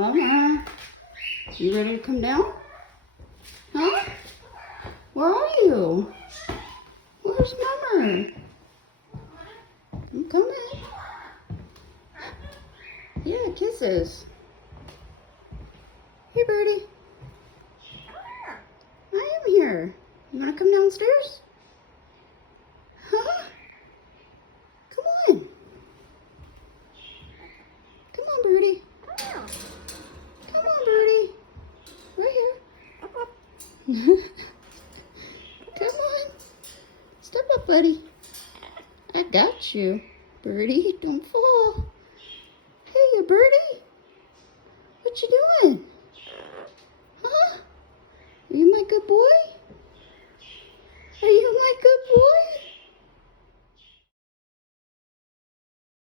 Mama, you ready to come down? Huh? Where are you? Where's Mama? I'm coming. Yeah, kisses. Hey, Birdie. I am here. You want to come downstairs? Huh? Come on. Come on, Birdie. Come on, Birdie. Right here. Come on. Step up, buddy. I got you. Birdie, don't fall. Hey, you Birdie. What you doing? Huh? Are you my good boy?